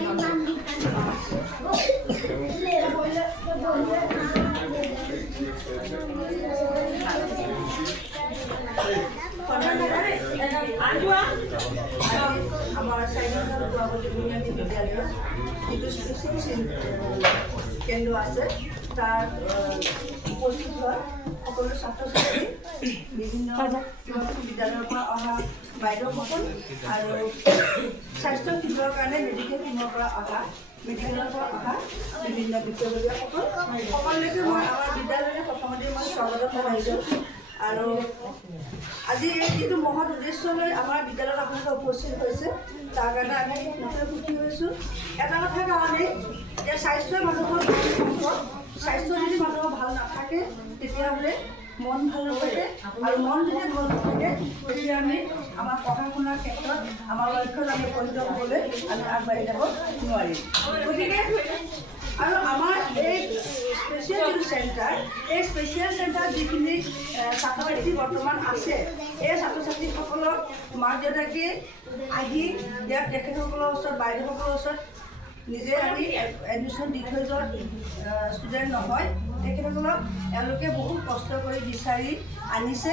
আমাৰ কেন্দ্ৰ আছে তাত উপস্থিত হোৱা সকলো ছাত্ৰ ছাত্ৰী বিভিন্ন বিদ্যালয়ৰ পৰা অহা বাইদেউসকল আৰু স্বাস্থ্য শিবিৰৰ কাৰণে মেডিকেল টিমৰ পৰা অহা মেডিকেলৰ পৰা অহা বিভিন্ন বিদ্যালয়সকল সকলোকে মই আমাৰ বিদ্যালয়লৈ প্ৰথমতে মই স্বাগতম জনাইছোঁ। আৰু আজি এই যিটো মহৎ উদ্দেশ্য লৈ আমাৰ বিদ্যালয়ত আপোনালোকে উপস্থিত হৈছে তাৰ কাৰণে আমি নথৈ সুখী হৈছোঁ। এটা কথা কাৰণেই যে স্বাস্থ্যই মানুহৰ সম্পদ। স্বাস্থ্য যদি মানুহৰ ভাল নাথাকে তেতিয়াহ'লে মন ভাল নাথাকে আৰু মন যদি ভাল নাথাকে তেতিয়া আমি আমাৰ পঢ়া শুনাৰ ক্ষেত্ৰত আমাৰ লক্ষ্যত আমি উপনীত হ'বলৈ আমি আগবাঢ়ি যাব নোৱাৰিম। গতিকে আৰু আমাৰ এই স্পেচিয়েল যিটো চেণ্টাৰ এই স্পেচিয়েল চেণ্টাৰ যিখিনি ছাত্ৰ ছাত্ৰী বৰ্তমান আছে এই ছাত্ৰ ছাত্ৰীসকলক মাক দেউতাকে আহি তেখেতসকলৰ ওচৰত বাইদেউসকলৰ ওচৰত নিজে আহি এডমিশ্যন দি থৈ যোৱা ষ্টুডেণ্ট নহয়। তেখেতসকলক এওঁলোকে বহুত কষ্ট কৰি বিচাৰি আনিছে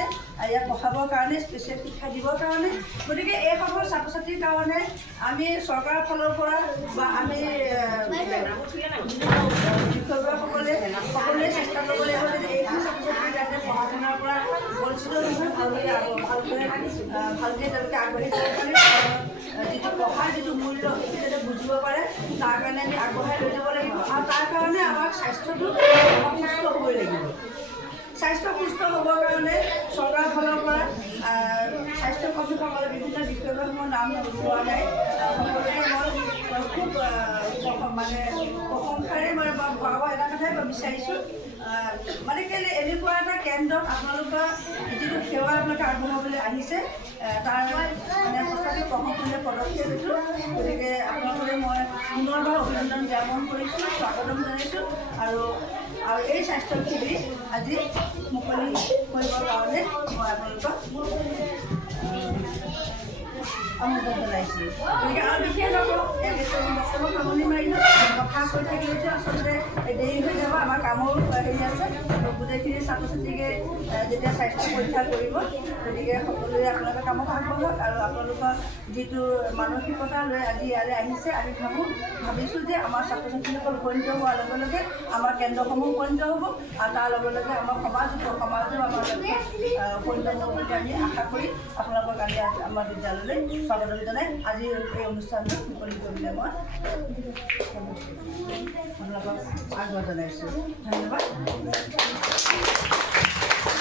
ইয়াত পঢ়াবৰ কাৰণে স্পেচিয়েল শিক্ষা দিবৰ কাৰণে। গতিকে এইসকল ছাত্ৰ ছাত্ৰীৰ কাৰণে আমি চৰকাৰৰ ফালৰ পৰা বা আমি বিষয়ববীয়াসকলে সকলোৱে চেষ্টা কৰিব লাগিব যে এইখিনি ছাত্ৰ ছাত্ৰী যাতে পঢ়া শুনাৰ পৰা বঞ্চিত নহয় ভালকৈ তেওঁলোকে আগবাঢ়ি যাব পাৰে। যিটো পঢ়াৰ যিটো মূল্য সেইটো যাতে বুজিব পাৰে তাৰ কাৰণে আমি আগবঢ়াই লৈ যাব লাগিব। আৰু তাৰ কাৰণে আমাক স্বাস্থ্যটো সুস্থ হ'বই লাগিব। স্বাস্থ্য সুস্থ হ'বৰ কাৰণে চৰকাৰৰ ফালৰ পৰা স্বাস্থ্য কৰ্মীসকলে বিভিন্ন বিষয়সমূহৰ নাম লোৱা নাই সকলোকে মই খুব মানে প্ৰশংসাৰে মই এটা কথাই বিচাৰিছোঁ মানে কেলৈ এনেকুৱা এটা কেন্দ্ৰত আপোনালোকৰ যিটো সেৱা আপোনালোকে আগবঢ়াবলৈ আহিছে তাৰ মানে সঁচাকৈ প্ৰশংসনীয় পদক্ষেপ দিছোঁ। গতিকে আপোনালোকলৈ মই পুনৰবাৰ অভিনন্দন জ্ঞাপন কৰিছোঁ, স্বাগতম জনাইছোঁ। আৰু এই স্বাস্থ্য শিবিৰ আজি মুকলি কৰিবৰ কাৰণে মই আপোনালোকক আমন্ত্ৰণ জনাইছোঁ। গতিকে আৰু বিশেষ নকওঁ বক্তব্য সামৰণি মাৰিলোঁ। কথা কৈ থাকিলেতো আচলতে দেৰি হৈ যাব, আমাৰ কামৰো হেৰি আছে। গোটেইখিনি ছাত্ৰ ছাত্ৰীকে যেতিয়া স্বাস্থ্য পৰীক্ষা কৰিব গতিকে সকলোৱে আপোনালোকে কামত আগবঢ়াওক। আৰু আপোনালোকৰ যিটো মানসিকতা লৈ আজি ইয়ালৈ আহিছে আমি ভাবিছোঁ যে আমাৰ ছাত্ৰ ছাত্ৰীসকল উপনীত হোৱাৰ লগে লগে আমাৰ কেন্দ্ৰসমূহ উপনীত হ'ব আৰু তাৰ লগে লগে আমাৰ সমাজেও আমাৰ উপনীত হ'ব বুলি আমি আশা কৰি আপোনালোকক আজি আমাৰ বিদ্যালয়লৈ স্বাগতম জনাই আজি এই অনুষ্ঠানটো মুকলি কৰিবলৈ মই আপোনালোকক আগ্ৰহ জনাইছোঁ। ধন্যবাদ।